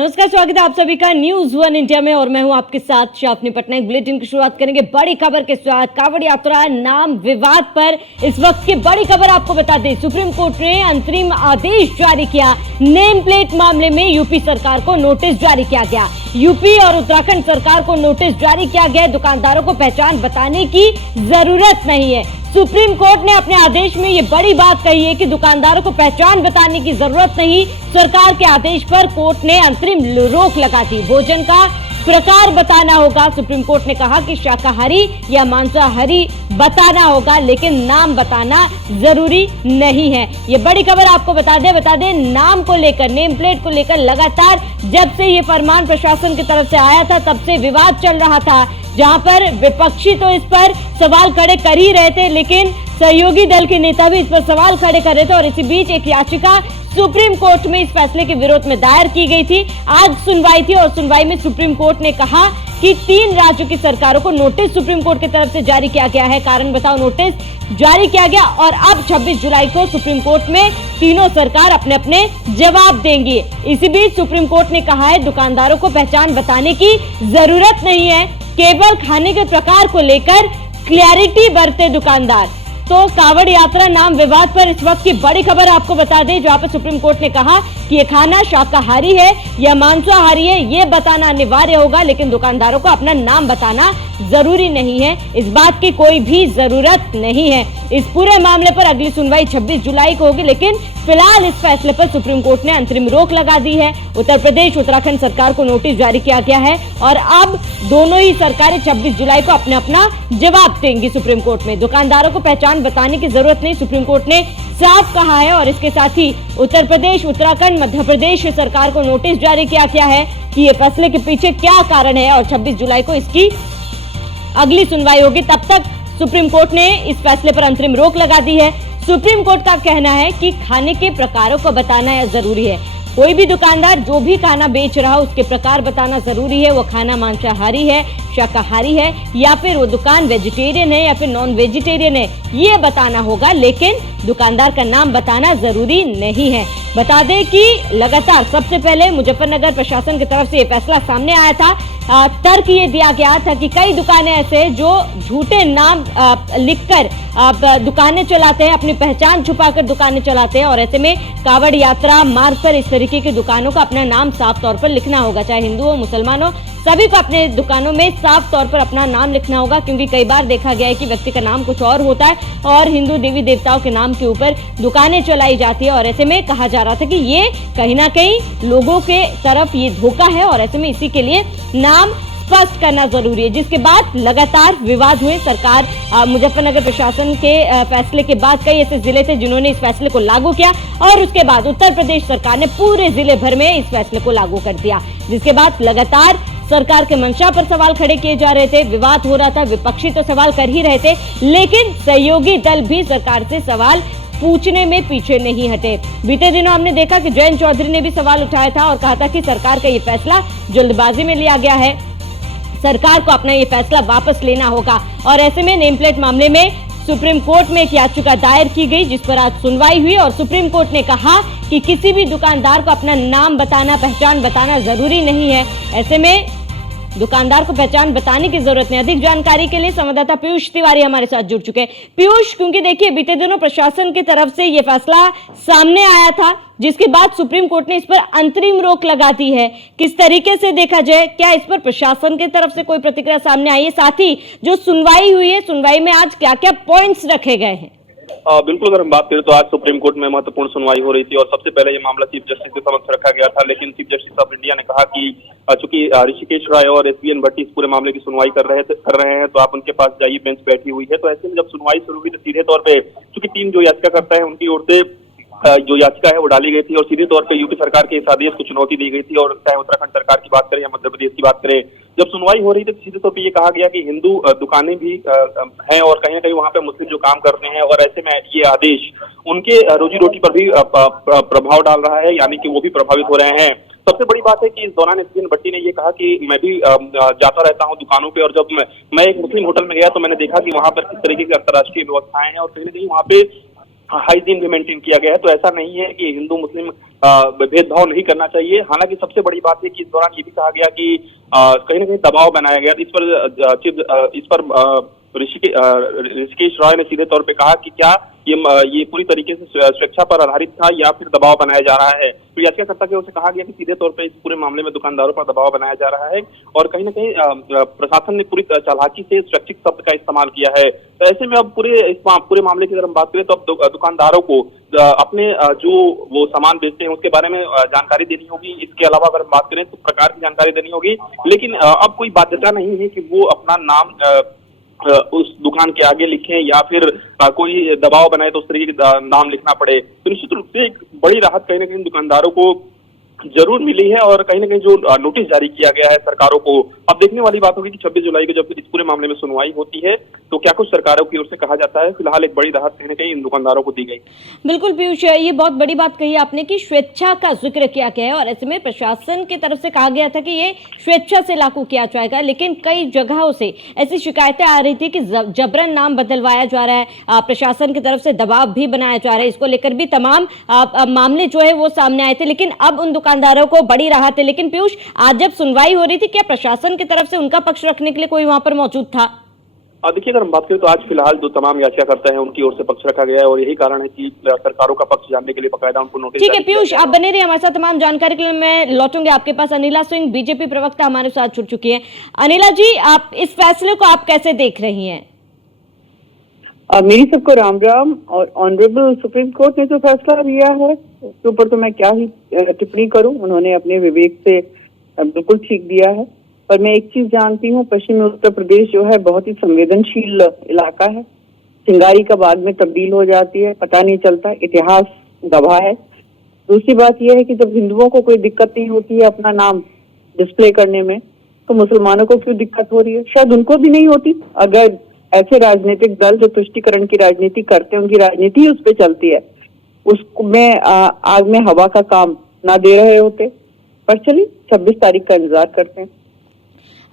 नमस्कार, स्वागत है आप सभी का न्यूज वन इंडिया में और मैं हूं आपके साथ शाफनी पटनायक। बुलेटिन की शुरुआत करेंगे बड़ी खबर के साथ। कांवड़ यात्रा नाम विवाद पर इस वक्त की बड़ी खबर आपको बता दें, सुप्रीम कोर्ट ने अंतरिम आदेश जारी किया। नेम प्लेट मामले में यूपी सरकार को नोटिस जारी किया गया। यूपी और उत्तराखंड सरकार को नोटिस जारी किया गया। दुकानदारों को पहचान बताने की जरूरत नहीं है। सुप्रीम कोर्ट ने अपने आदेश में ये बड़ी बात कही है कि दुकानदारों को पहचान बताने की जरूरत नहीं। सरकार के आदेश पर कोर्ट ने अंतरिम रोक लगा दी। भोजन का प्रकार बताना होगा। सुप्रीम कोर्ट ने कहा कि शाकाहारी या मांसाहारी बताना होगा, लेकिन नाम बताना जरूरी नहीं है। ये बड़ी खबर आपको बता दें नाम को लेकर, नेम प्लेट को लेकर लगातार जब से ये फरमान प्रशासन की तरफ से आया था तब से विवाद चल रहा था, जहां पर विपक्षी तो इस पर सवाल खड़े कर ही रहे थे, लेकिन सहयोगी दल के नेता भी इस पर सवाल खड़े कर रहे थे। और इसी बीच एक याचिका सुप्रीम कोर्ट में इस फैसले के विरोध में दायर की गई थी। आज सुनवाई थी और सुनवाई में सुप्रीम कोर्ट ने कहा कि 3 राज्यों की सरकारों को नोटिस सुप्रीम कोर्ट की तरफ से जारी किया गया है। कारण बताओ नोटिस जारी किया गया और अब 26 जुलाई को सुप्रीम कोर्ट में तीनों सरकार अपने अपने जवाब देंगी। इसी बीच सुप्रीम कोर्ट ने कहा है दुकानदारों को पहचान बताने की जरूरत नहीं है, केवल खाने के प्रकार को लेकर क्लैरिटी बरते दुकानदार। तो कांवड़ यात्रा नाम विवाद पर इस वक्त की बड़ी खबर आपको बता दें, जहां पर सुप्रीम कोर्ट ने कहा कि ये खाना शाकाहारी है या मांसाहारी है ये बताना अनिवार्य होगा, लेकिन दुकानदारों को अपना नाम बताना जरूरी नहीं है। इस बात की कोई भी जरूरत नहीं है। इस पूरे मामले पर अगली सुनवाई 26 जुलाई को होगी, लेकिन फिलहाल इस फैसले पर सुप्रीम कोर्ट ने अंतरिम रोक लगा दी है। उत्तर प्रदेश उत्तराखंड सरकार को नोटिस जारी किया गया है और अब दोनों ही सरकारें 26 जुलाई को अपना अपना जवाब देंगी सुप्रीम कोर्ट में। दुकानदारों को पहचान बताने की जरूरत नहीं, सुप्रीम कोर्ट ने साफ कहा है। और इसके साथ ही उत्तर प्रदेश उत्तराखंड मध्य प्रदेश सरकार को नोटिस जारी किया गया है कि ये फैसले के पीछे क्या कारण है और 26 जुलाई को इसकी अगली सुनवाई होगी। तब तक सुप्रीम कोर्ट ने इस फैसले पर अंतरिम रोक लगा दी है। सुप्रीम कोर्ट का कहना है कि खाने के प्रकारों को बताना जरूरी है। कोई भी दुकानदार जो भी खाना बेच रहा हो उसके प्रकार बताना जरूरी है। वो खाना मांसाहारी है, शाकाहारी है या फिर वो दुकान वेजिटेरियन है या फिर नॉन वेजिटेरियन है, ये बताना होगा, लेकिन दुकानदार का नाम बताना जरूरी नहीं है। बता दें कि लगातार सबसे पहले मुजफ्फरनगर प्रशासन की तरफ से ये फैसला सामने आया था। तर्क ये दिया गया था कि कई दुकानें ऐसे जो झूठे नाम लिखकर दुकानें चलाते हैं, अपनी पहचान छुपाकर दुकानें चलाते हैं, और ऐसे में कांवड़ यात्रा मार्ग पर इस तरीके की दुकानों का अपना नाम साफ तौर पर लिखना होगा। चाहे हिंदू हो मुसलमान हो, सभी को अपने दुकानों में साफ तौर पर अपना नाम लिखना होगा, क्योंकि कई बार देखा गया है कि व्यक्ति का नाम कुछ और होता है और हिंदू देवी देवताओं के नाम के ऊपर दुकानें चलाई जाती है। और ऐसे में कहा जा रहा था कि ये कहीं ना कहीं लोगों के तरफ ये धोखा है और ऐसे में इसी के लिए नाम स्पष्ट करना जरूरी है, जिसके बाद लगातार विवाद हुए। सरकार मुजफ्फरनगर प्रशासन के फैसले के बाद कई ऐसे जिले थे जिन्होंने इस फैसले को लागू किया और उसके बाद उत्तर प्रदेश सरकार ने पूरे जिले भर में इस फैसले को लागू कर दिया, जिसके बाद लगातार सरकार के मंशा पर सवाल खड़े किए जा रहे थे, विवाद हो रहा था। विपक्षी तो सवाल कर ही रहे थे, लेकिन सहयोगी दल भी सरकार से सवाल पूछने में पीछे नहीं हटे। बीते दिनों हमने देखा कि जयंत चौधरी ने भी सवाल उठाया था और कहा था कि सरकार का ये फैसला जल्दबाजी में लिया गया है, सरकार को अपना ये फैसला वापस लेना होगा। और ऐसे में नेम प्लेट मामले में सुप्रीम कोर्ट में एक याचिका दायर की गई, जिस पर आज सुनवाई हुई और सुप्रीम कोर्ट ने कहा कि किसी भी दुकानदार को अपना नाम बताना, पहचान बताना जरूरी नहीं है। ऐसे में दुकानदार को पहचान बताने की जरूरत नहीं। अधिक जानकारी के लिए संवाददाता पीयूष तिवारी हमारे साथ जुड़ चुके हैं। पीयूष, क्योंकि देखिए बीते दिनों प्रशासन की तरफ से ये फैसला सामने आया था, जिसके बाद सुप्रीम कोर्ट ने इस पर अंतरिम रोक लगा दी है। किस तरीके से देखा जाए, क्या इस पर प्रशासन की तरफ से कोई प्रतिक्रिया सामने आई है? साथ ही जो सुनवाई हुई है, सुनवाई में आज क्या क्या पॉइंट्स रखे गए हैं? बिल्कुल, अगर हम बात करें तो आज सुप्रीम कोर्ट में महत्वपूर्ण सुनवाई हो रही थी और सबसे पहले ये मामला चीफ जस्टिस के समक्ष रखा गया था, लेकिन चीफ जस्टिस ऑफ इंडिया ने कहा कि चूंकि ऋषिकेश राय और एसबीएन भट्टी इस पूरे मामले की सुनवाई कर रहे हैं तो आप उनके पास जाइए, बेंच बैठी हुई है। तो ऐसे में जब सुनवाई शुरू हुई तो सीधे तौर पे चूंकि 3 जो याचिका करता है उनकी ओर से जो याचिका है वो डाली गई थी और सीधे तौर पे यूपी सरकार के इस आदेश को चुनौती दी गई थी। और चाहे उत्तराखंड सरकार की बात करें या मध्य प्रदेश की बात करें, जब सुनवाई हो रही थी तो सीधे तौर पे ये कहा गया कि हिंदू दुकानें भी हैं और कहीं ना कहीं वहां पे मुस्लिम जो काम करते हैं, और ऐसे में ये आदेश उनके रोजी रोटी पर भी प्रभाव डाल रहा है, यानी कि वो भी प्रभावित हो रहे हैं। सबसे बड़ी बात है कि इस दौरान एसबीएन भट्टी ने ये कहा कि मैं भी जाता रहता हूं दुकानों पे, और जब मैं एक मुस्लिम होटल में गया तो मैंने देखा कि वहां पर किस तरीके की अंतर्राष्ट्रीय व्यवस्थाएं हैं और कहीं ना कहीं वहां पे हाइजीन भी मेंटेन किया गया है। तो ऐसा नहीं है कि हिंदू मुस्लिम भेदभाव नहीं करना चाहिए। हालांकि सबसे बड़ी बात है कि इस दौरान ये भी कहा गया कि कहीं ना कहीं दबाव बनाया गया। इस पर ऋषिकेश रॉय ने सीधे तौर पे कहा कि क्या ये पूरी तरीके से स्वेच्छा पर आधारित था या फिर दबाव बनाया जा रहा है। तो याचिकाकर्ता की ओर से कहा गया कि सीधे तौर पे इस पूरे मामले में दुकानदारों पर दबाव बनाया जा रहा है और कहीं ना कहीं प्रशासन ने पूरी चालाकी से स्वैच्छिक शब्द का इस्तेमाल किया है। तो ऐसे में अब पूरे मामले की अगर हम बात करें तो अब दुकानदारों को अपने जो वो सामान बेचते हैं उसके बारे में जानकारी देनी होगी। इसके अलावा अगर हम बात करें तो प्रकार की जानकारी देनी होगी, लेकिन अब कोई बाध्यता नहीं है कि वो अपना नाम उस दुकान के आगे लिखें या फिर कोई दबाव बनाए तो उस तरीके का नाम लिखना पड़े। तो निश्चित रूप से एक बड़ी राहत कहीं ना कहीं दुकानदारों को जरूर मिली है और कहीं ना कहीं जो नोटिस जारी किया गया है सरकारों को, अब देखने वाली बात होगी कि 26 जुलाई को जब इस पूरे मामले में सुनवाई होती है तो क्या कुछ सरकारों की ओर से कहा जाता है। फिलहाल एक बड़ी राहत कहीं ना कहीं इन दुकानदारों को दी गई। बिल्कुल पीयूष, ये बहुत बड़ी बात कही आपने कि स्वेच्छा का जिक्र किया गया है और ऐसे में प्रशासन की तरफ से कहा गया था कि ये स्वेच्छा से लागू किया जाएगा, लेकिन कई जगहों से ऐसी शिकायतें आ रही थी कि जबरन नाम बदलवाया जा रहा है, प्रशासन की तरफ से दबाव भी बनाया जा रहा है। इसको लेकर भी तमाम मामले जो है वो सामने आए थे, लेकिन अब उन दुकानदारों को बड़ी राहत है। लेकिन पीयूष, आज जब सुनवाई हो रही थी क्या प्रशासन की तरफ से उनका पक्ष रखने के लिए कोई वहां पर मौजूद था? देखिए, अगर हम बात करें तो आज फिलहाल जो तमाम याचिकाकर्ता हैं उनकी ओर से पक्ष रखा गया है और यही कारण है कि सरकारों का पक्ष जानने के लिए बकायदा उनको नोटिस। ठीक है पीयूष, आप बने रहिए हमारे साथ। तमाम जानकारी के लिए मैं लौटूंगी आपके पास। अनिला सिंह बीजेपी प्रवक्ता हमारे साथ जुड़ चुकी है। अनिला जी, आप इस फैसले को आप कैसे देख रही हैं? मेरी सबको राम राम। और ऑनरेबल सुप्रीम कोर्ट ने जो फैसला लिया है उसके ऊपर तो मैं क्या ही टिप्पणी करूं। उन्होंने अपने विवेक से बिल्कुल ठीक दिया है। पर मैं एक चीज जानती हूँ, पश्चिमी उत्तर प्रदेश जो है बहुत ही संवेदनशील इलाका है। चिंगारी कब आग में तब्दील हो जाती है पता नहीं चलता, इतिहास गवाह है। दूसरी बात यह है कि जब हिंदुओं को कोई दिक्कत नहीं होती है अपना नाम डिस्प्ले करने में, तो मुसलमानों को क्यों दिक्कत हो रही है? शायद उनको भी नहीं होती। अगर ऐसे राजनीतिक दल जो तुष्टीकरण की राजनीति करते हैं, उनकी राजनीति उस पर चलती है, उसमें आग में हवा का काम ना दे रहे होते। पर चलिए 26 तारीख का इंतजार करते हैं।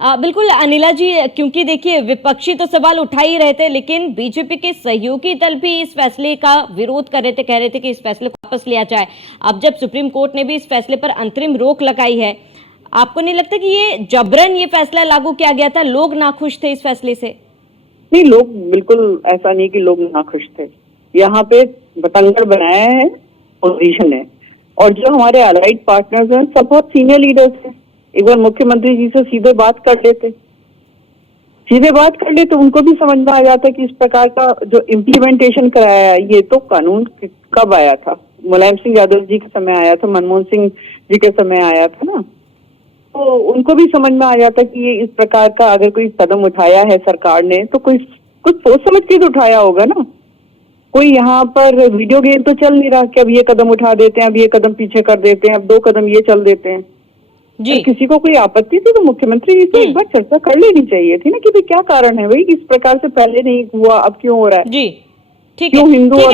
बिल्कुल अनिला जी, क्योंकि देखिए विपक्षी तो सवाल उठा ही रहे थे, लेकिन बीजेपी के सहयोगी दल भी इस फैसले का विरोध कर रहे थे, कह रहे थे कि इस फैसले को वापस लिया जाए। अब जब सुप्रीम कोर्ट ने भी इस फैसले पर अंतरिम रोक लगाई है, आपको नहीं लगता कि ये जबरन ये फैसला लागू किया गया था? लोग नाखुश थे इस फैसले से? नहीं, लोग बिल्कुल ऐसा नहीं कि लोग नाखुश थे। यहाँ पे बतंगड़ बनाया है पोजीशन है, और जो हमारे अलाइड पार्टनर्स हैं सब बहुत सीनियर लीडर्स हैं। एक बार मुख्यमंत्री जी से सीधे बात कर लेते तो उनको भी समझ में आ जाता कि इस प्रकार का जो इम्प्लीमेंटेशन कराया है, ये तो कानून कब आया था? मुलायम सिंह यादव जी के समय आया था, मनमोहन सिंह जी के समय आया था ना। तो उनको भी समझ में आ जाता कि ये इस प्रकार का अगर कोई कदम उठाया है सरकार ने तो कुछ सोच समझ के तो उठाया होगा ना। कोई यहाँ पर वीडियो गेम तो चल नहीं रहा कि अब ये कदम उठा देते हैं, अब ये कदम पीछे कर देते हैं, अब 2 कदम ये चल देते हैं जी। किसी को कोई आपत्ति थी तो मुख्यमंत्री जी से एक बार चर्चा कर लेनी चाहिए थी ना कि भाई क्या कारण है, भाई इस प्रकार से पहले नहीं हुआ, अब क्यों हो रहा है जी। ठीक है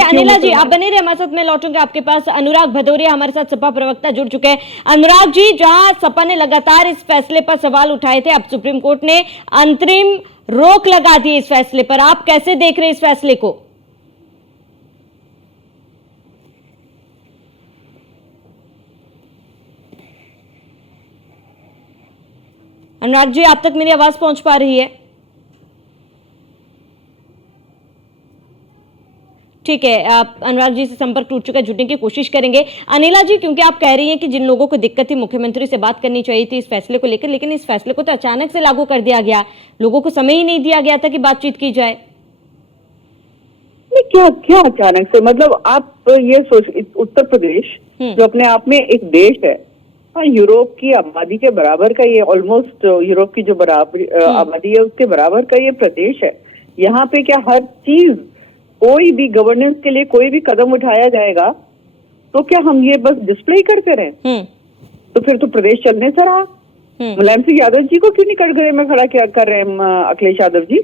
अनिला जी, आप बने रहे हमारे साथ। मैं लौटूंगा आपके पास। अनुराग भदौरिया हमारे साथ सपा प्रवक्ता जुड़ चुके हैं। अनुराग जी, जहां सपा ने लगातार इस फैसले पर सवाल उठाए थे, अब सुप्रीम कोर्ट ने अंतरिम रोक लगा दी इस फैसले पर, आप कैसे देख रहे हैं इस फैसले को? अनुराग जी, आप तक मेरी आवाज पहुंच पा रही है? ठीक है, आप अनुराग जी से संपर्क टूट चुका है, जुड़ने की कोशिश करेंगे। अनिला जी, क्योंकि आप कह रही हैं कि जिन लोगों को दिक्कत थी मुख्यमंत्री से बात करनी चाहिए थी इस फैसले को लेकर, लेकिन इस फैसले को तो अचानक से लागू कर दिया गया, लोगों को समय ही नहीं दिया गया था कि बातचीत की जाए। क्या क्या अचानक से? मतलब आप ये सोच, उत्तर प्रदेश जो अपने आप में एक देश है, यूरोप की आबादी के बराबर का, ये ऑलमोस्ट यूरोप की जो बराबर आबादी है उसके बराबर का ये प्रदेश है। यहाँ पे क्या हर चीज, कोई भी गवर्नेंस के लिए कोई भी कदम उठाया जाएगा तो क्या हम ये बस डिस्प्ले करते रहे? तो फिर तो प्रदेश चलने से रहा। मुलायम सिंह यादव जी को क्यों नहीं कटघरे में खड़ा क्या कर रहे हैं अखिलेश यादव जी?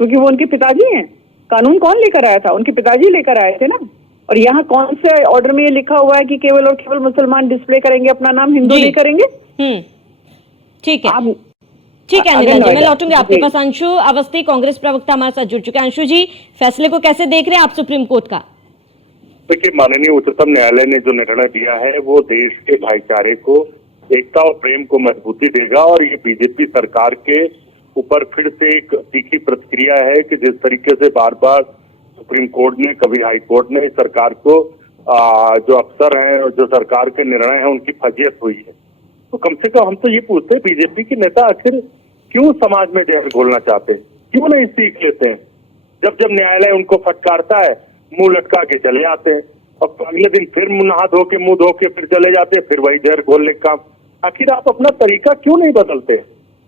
क्योंकि वो उनके पिताजी हैं। कानून कौन लेकर आया था? उनके पिताजी लेकर आए थे ना। और यहाँ कौन से ऑर्डर में ये लिखा हुआ है कि केवल और केवल मुसलमान डिस्प्ले करेंगे अपना नाम, हिंदू नहीं करेंगे? ठीक है, ठीक है अनिला जी, मैं लौटूंगी आपके पास। अंशु अवस्थी कांग्रेस प्रवक्ता हमारे साथ जुड़ चुके हैं। अंशु जी, फैसले को कैसे देख रहे हैं आप सुप्रीम कोर्ट का? देखिए, माननीय उच्चतम न्यायालय ने जो निर्णय दिया है वो देश के भाईचारे को, एकता और प्रेम को मजबूती देगा। और ये बीजेपी सरकार के ऊपर फिर से एक तीखी प्रतिक्रिया है कि जिस तरीके से बार बार सुप्रीम कोर्ट ने, कभी हाई कोर्ट ने सरकार को जो अफसर हैं और जो सरकार के निर्णय हैं उनकी फजीयत हुई है। तो कम से कम हम तो ये पूछते हैं, बीजेपी के नेता आखिर क्यों समाज में जहर घोलना चाहते हैं, क्यों नहीं सीख लेते हैं? जब जब न्यायालय उनको फटकारता है मुंह लटका के चले आते हैं और अगले दिन फिर नहा धो के, मुंह धो के फिर चले जाते हैं, फिर वही जहर घोलने का काम। आखिर आप अपना तरीका क्यों नहीं बदलते?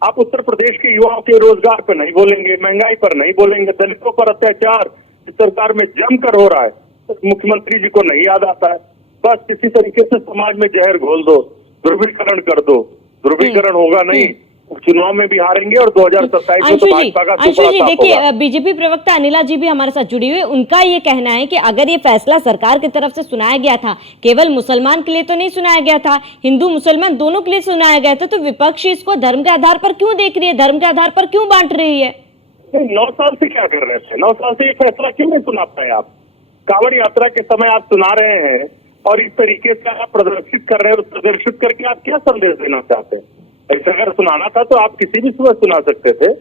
आप उत्तर प्रदेश के युवाओं के रोजगार पर नहीं बोलेंगे, महंगाई पर नहीं बोलेंगे, दलितों पर अत्याचार इस सरकार में जमकर हो रहा है, तो मुख्यमंत्री जी को नहीं याद आता है। बस किसी तरीके से समाज में जहर घोल दो, ध्रुवीकरण कर दो। ध्रुवीकरण होगा नहीं, चुनाव में भी हारेंगे और 2027 में तो भाजपा का अंशु जी देखिए, बीजेपी प्रवक्ता अनिला जी भी हमारे साथ जुड़ी हुई। उनका ये कहना है कि अगर ये फैसला सरकार की तरफ से सुनाया गया था, केवल मुसलमान के लिए तो नहीं सुनाया गया था, हिंदू मुसलमान दोनों के लिए सुनाया गया था, तो विपक्ष इसको धर्म के आधार पर क्यों देख रही है, धर्म के आधार पर क्यों बांट रही है? 9 साल से क्या कर रहे थे? 9 साल से ये फैसला क्यों नहीं सुना पाए आप? कांवड़ यात्रा के समय आप सुना रहे हैं और इस तरीके से आप प्रदर्शित कर रहे हैं। प्रदर्शित करके आप क्या संदेश देना चाहते हैं? ऐसा अगर सुनाना था तो आप किसी भी सुबह सुना सकते थे।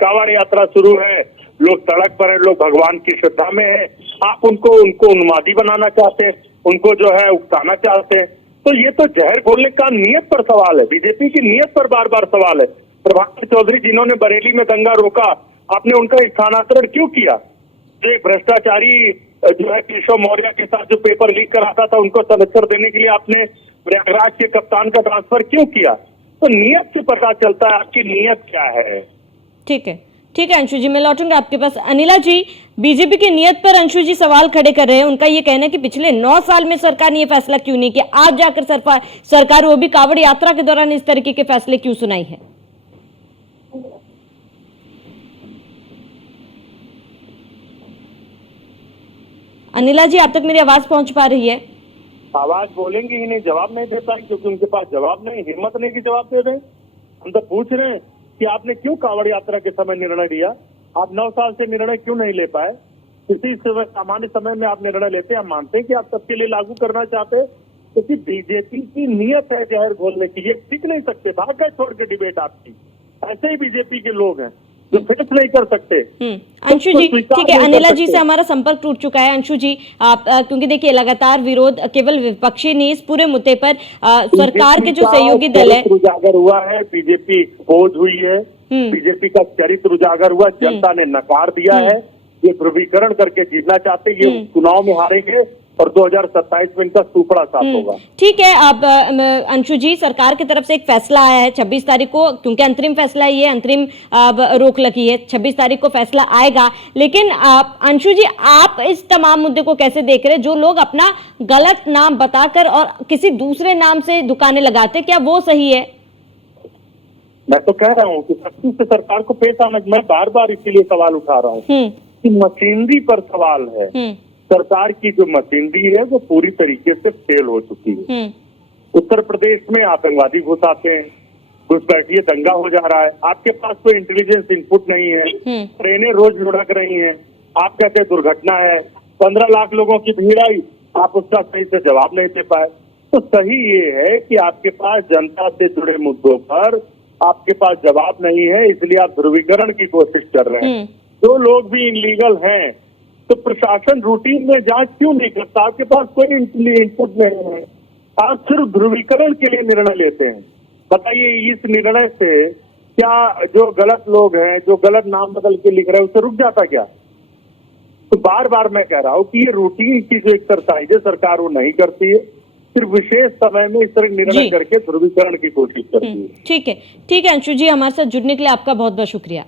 कांवड़ यात्रा शुरू है, लोग सड़क पर हैं, लोग भगवान की श्रद्धा में हैं, आप उनको उन्मादी बनाना चाहते हैं, उनको जो है उकसाना चाहते हैं। तो ये तो जहर घोलने का नियत पर सवाल है, बीजेपी की नियत पर बार बार सवाल है। प्रभाकर चौधरी जिन्होंने बरेली में दंगा रोका, आपने उनका स्थानांतरण क्यों किया? जो एक भ्रष्टाचारी जो है केशव मौर्य के साथ जो पेपर लीक कराता था, उनको सदस्यता देने के लिए आपने प्रयागराज के कप्तान का ट्रांसफर क्यों किया? तो नियत से पता चलता है आपकी नियत क्या है। ठीक है अंशु जी, मैं लौटूंगा आपके पास। अनिला जी, बीजेपी की नियत पर अंशु जी सवाल खड़े कर रहे हैं। उनका ये कहना है कि पिछले 9 साल में सरकार ने ये फैसला क्यों नहीं किया, आज जाकर सरकार वो भी कांवड़ यात्रा के दौरान इस तरीके के फैसले क्यों सुनाई है? अनिला जी, आप तक मेरी आवाज पहुंच पा रही है? आवाज बोलेंगे ही नहीं, जवाब नहीं दे पाए क्योंकि उनके पास जवाब नहीं, हिम्मत नहीं कि जवाब दे दें। हम तो पूछ रहे हैं कि आपने क्यों कांवड़ यात्रा के समय निर्णय लिया? आप 9 साल से निर्णय क्यों नहीं ले पाए? किसी सामान्य समय में आप निर्णय लेते हैं, हम मानते हैं कि आप सबके लिए लागू करना चाहते हैं, क्योंकि बीजेपी की नियत है जहर घोलने की। ये टिक नहीं सकते, भाग गए छोड़ के डिबेट आपकी। ऐसे ही बीजेपी के लोग हैं जो फेस नहीं कर सकते। अंशु जी ठीक है, अनिला जी से हमारा संपर्क टूट चुका है। अंशु जी, आप क्योंकि देखिए लगातार विरोध केवल विपक्षी नहीं, इस पूरे मुद्दे पर सरकार के जो सहयोगी दल है, उजागर हुआ है, बीजेपी एक्सपोज हुई है, बीजेपी का चरित्र उजागर हुआ, जनता ने नकार दिया है। ये ध्रुवीकरण करके जीतना चाहते, ये चुनाव में हारेंगे और 2027 में इनका सुपड़ा साफ होगा। ठीक है, अब अंशु जी, सरकार की तरफ से एक फैसला आया है 26 तारीख को, क्योंकि अंतरिम फैसला ये अंतरिम रोक लगी है, 26 तारीख को फैसला आएगा। लेकिन अंशु जी, आप इस तमाम मुद्दे को कैसे देख रहे हैं? जो लोग अपना गलत नाम बताकर और किसी दूसरे नाम से दुकानें लगाते, क्या वो सही है? मैं तो कह रहा हूँ कि सख्ती से सरकार को पेश आना, मैं बार बार इसीलिए सवाल उठा रहा हूँ कि मशीनरी पर सवाल है। सरकार की जो मशीनरी है वो पूरी तरीके से फेल हो चुकी है। उत्तर प्रदेश में आतंकवादी घुस आते हैं, घुसपैठिए दंगा हो जा रहा है, आपके पास कोई इंटेलिजेंस इनपुट नहीं है, ट्रेनें रोज लुढ़क रही हैं, आप कहते हैं दुर्घटना है, 15 लाख लोगों की भीड़ आई, आप उसका सही से जवाब नहीं दे पाए। तो सही ये है कि आपके पास जनता से जुड़े मुद्दों पर आपके पास जवाब नहीं है, इसलिए आप ध्रुवीकरण की कोशिश कर रहे हैं। जो लोग भी इनलीगल हैं, तो प्रशासन रूटीन में जांच क्यों नहीं करता? आपके पास कोई इनपुट नहीं है, आप सिर्फ ध्रुवीकरण के लिए निर्णय लेते हैं। बताइए, इस निर्णय से क्या जो गलत लोग हैं, जो गलत नाम बदल के लिख रहे हैं, उससे रुक जाता क्या? तो बार बार मैं कह रहा हूँ कि ये रूटीन की जो एक्सरसाइज है सरकार वो नहीं करती है, सिर्फ विशेष समय में इस तरह निर्णय करके ध्रुवीकरण की कोशिश करती है। ठीक है अंशु जी, हमारे साथ जुड़ने के लिए आपका बहुत बहुत शुक्रिया।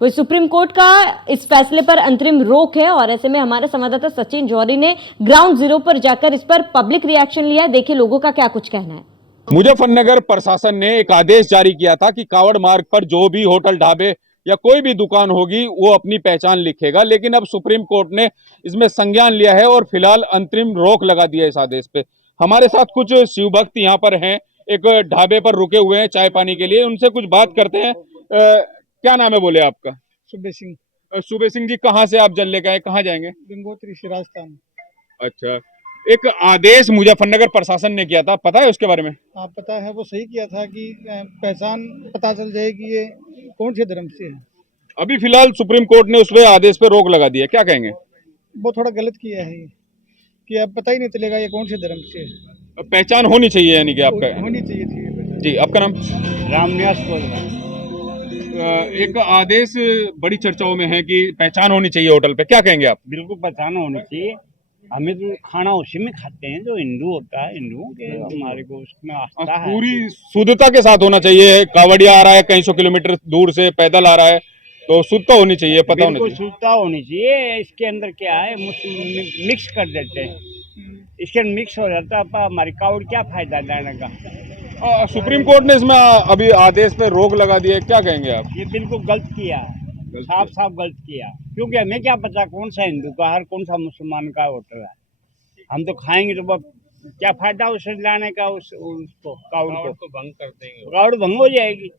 वो सुप्रीम कोर्ट का इस फैसले पर अंतरिम रोक है और ऐसे में हमारे संवाददाता सचिन जौहरी ने ग्राउंड जीरो पर जाकर इस पर पब्लिक रिएक्शन लिया। देखिए लोगों का क्या कुछ कहना है। मुजफ्फरनगर प्रशासन ने एक आदेश जारी किया था कि कांवड़ मार्ग पर जो भी होटल, ढाबे या कोई भी दुकान होगी वो अपनी पहचान लिखेगा, लेकिन अब सुप्रीम कोर्ट ने इसमें संज्ञान लिया है और फिलहाल अंतरिम रोक लगा दिया इस आदेश पे। हमारे साथ कुछ शिव भक्त यहाँ पर हैं, एक ढाबे पर रुके हुए हैं चाय पानी के लिए, उनसे कुछ बात करते हैं। क्या नाम है बोले आपका? सुबह सिंह, सुबह सिंह जी, कहाँ से आप जल लेके आए, कहाँ जाएंगे? गंगोत्री से राजस्थान। अच्छा, एक आदेश मुजफ्फरनगर प्रशासन ने किया था, पता है उसके बारे में? आप पता है वो सही किया था कि पहचान पता चल जाए कि ये कौन से धर्म से है। अभी फिलहाल सुप्रीम कोर्ट ने उस पे आदेश पे रोक लगा दी है, क्या कहेंगे? वो थोड़ा गलत किया है ये, कि अब पता ही नहीं चलेगा ये कौन से धर्म से है। पहचान होनी चाहिए यानी कि आपका? होनी चाहिए थी। जी, आपका नाम? रामनिवास बोल रहा है। एक आदेश बड़ी चर्चाओं में है कि पहचान होनी चाहिए होटल पे, क्या कहेंगे आप? बिल्कुल पहचान होनी चाहिए। हमें तो खाना उसी में खाते हैं जो हिंदू होता है, हिंदुओं के हमारे को उसमें आस्था है। पूरी शुद्धता के साथ होना चाहिए। कावड़िया आ रहा है कई सौ किलोमीटर दूर से, पैदल आ रहा है, तो शुद्धता होनी चाहिए, पता होना बिल्कुल चाहिए। शुद्धता होनी चाहिए। इसके अंदर क्या है, मिक्स कर देते हैं, इसके अंदर मिक्स हो जाता है, अब हमारी कावड़ क्या फायदा देने का। सुप्रीम कोर्ट ने इसमें अभी आदेश पे रोक लगा दी है, क्या कहेंगे आप? ये बिल्कुल गलत किया है, साफ साफ गलत किया। क्योंकि हमें क्या पता कौन सा हिंदू का है, कौन सा मुसलमान का होटल है। हम तो खाएंगे तो क्या फायदा उसे लाने का, उसको कावड़ को भंग कर देंगे, कावड़ भंग हो जाएगी।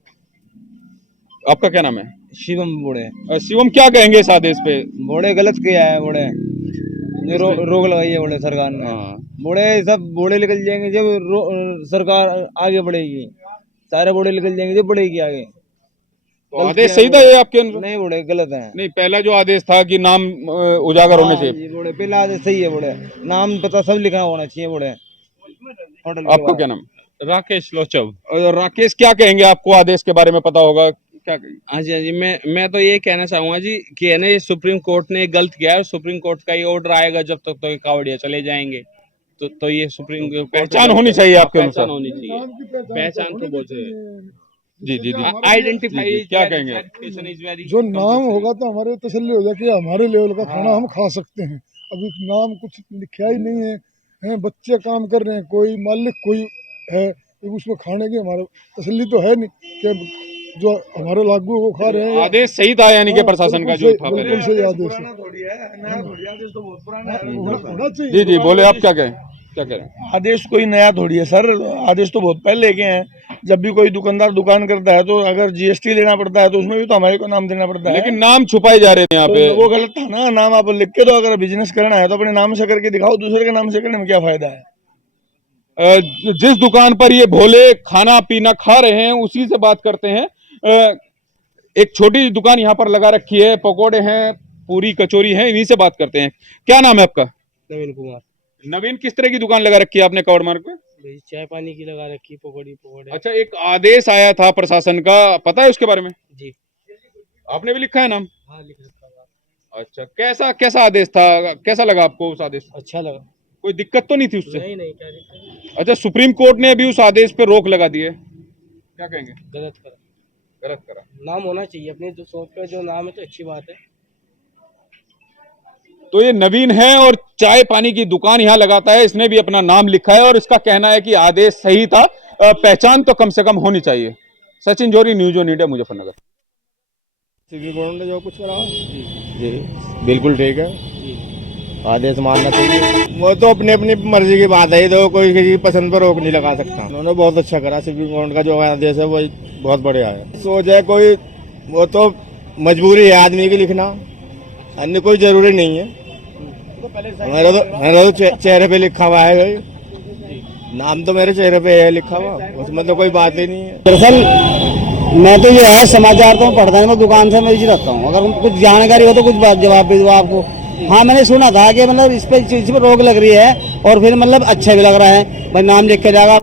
आपका क्या नाम है? शिवम बोड़े। शिवम, क्या कहेंगे इस आदेश पे? बोड़े गलत किया है बोड़े, जो रोक लगाई है बोड़े सरकार ने। बोड़े सब बोड़े निकल जाएंगे जब सरकार आगे बढ़ेगी, सारे बोड़े निकल जाएंगे जब बढ़ेगी आगे। तो आदेश सही था ये आपके अनुसार? नहीं बोड़े गलत है। नहीं, पहला जो आदेश था कि नाम उजागर होने चाहिए। बोड़े पहला आदेश सही है, बोड़े नाम पता सब लिखा होना चाहिए बोड़े होटल। आपका क्या नाम? राकेश लोचव। राकेश, क्या कहेंगे? आपको आदेश के बारे में पता होगा, क्या कहेंगे? हाँ जी, मैं तो ये कहना चाहूंगा जी कि है ना, ये सुप्रीम कोर्ट ने गलत किया है। सुप्रीम कोर्ट का ये ऑर्डर आएगा जब तक तो कावड़िया चले जाएंगे, तो ये सुप्रीम पहचान होनी चाहिए आपके अनुसार? पहचान होनी चाहिए, पहचान तो बहुत है जी जी जी। आइडेंटिफाई। क्या कहेंगे? जो नाम होगा तो हमारे तसल्ली हो जाए कि हमारे लेवल का खाना हम खा सकते हैं। अभी नाम कुछ लिखा ही नहीं है, बच्चे काम कर रहे हैं, कोई मालिक कोई है, उसमें खाने की हमारा तसल्ली तो है नहीं कि जो हमारे लागू है वो खा रहे हैं। आदेश सही था यानी कि प्रशासन का जो था पहले? सही आदेश है। जी जी, बोले आप, क्या कहें, क्या कह रहे हैं? आदेश कोई नया थोड़ी है सर, आदेश तो बहुत पहले के हैं। जब भी कोई दुकानदार दुकान करता है तो अगर जीएसटी लेना पड़ता है तो उसमें भी तो हमारे को नाम देना पड़ता है। लेकिन नाम छुपाए जा रहे थे यहाँ पे, तो वो गलत था ना। नाम आप लिख के, तो अगर बिजनेस करना है तो अपने नाम से करके दिखाओ, दूसरे के नाम से करने में क्या फायदा है। जिस दुकान पर ये भोले खाना पीना खा रहे हैं उसी से बात करते हैं। एक छोटी दुकान यहाँ पर लगा रखी है, पकोड़े हैं, पूरी कचौरी है, इन्हीं से बात करते हैं। क्या नाम है आपका? नवीन कुमार। नवीन, किस तरह की दुकान लगा रखी है आपने कावड़ मार्ग पे? चाय पानी की लगा रखी, पकौड़ी। अच्छा, एक आदेश आया था प्रशासन का, पता है उसके बारे में? जी। आपने भी लिखा है नाम? हाँ, लिख रखा। अच्छा, कैसा आदेश था, कैसा लगा आपको उस आदेश? अच्छा लगा। कोई दिक्कत तो नहीं थी उससे? नहीं, क्या दिक्कत। अच्छा, सुप्रीम कोर्ट ने अभी उस आदेश पे रोक लगा दी है, क्या कहेंगे? गलत करा। नाम होना चाहिए अपने जो सोच का, जो नाम है तो अच्छी बात है। तो ये नवीन है और चाय पानी की दुकान यहाँ लगाता है, इसने भी अपना नाम लिखा है और इसका कहना है कि आदेश सही था, पहचान तो कम से कम होनी चाहिए। सचिन जोरी, news on India, Muzaffarnagar. Supreme court ने जो कुछ करा जी बिल्कुल ठीक है, आदेश मानना चाहिए। वो तो अपनी अपनी मर्जी की बात है, तो कोई किसी की पसंद पर रोक नहीं लगा सकता। उन्होंने बहुत अच्छा करा, सुप्रीम कोर्ट का जो आदेश है वो बहुत बढ़िया है। सोच है कोई, वो तो मजबूरी है आदमी की लिखना, अन्य कोई जरूरी नहीं है। मेरा तो चेहरे पे लिखा हुआ है, नाम तो मेरे चेहरे पे है लिखा हुआ, उसमें तो कोई बात ही नहीं है। दरअसल मैं तो ये है समाचार तो पढ़ता है, मैं दुकान से मैं रहता हूँ। अगर कुछ जानकारी हो तो कुछ जवाब भी दो आपको। हाँ, मैंने सुना था कि मतलब इस पे रोक लग रही है और फिर मतलब अच्छा भी लग रहा है भाई, नाम लिख के जाएगा।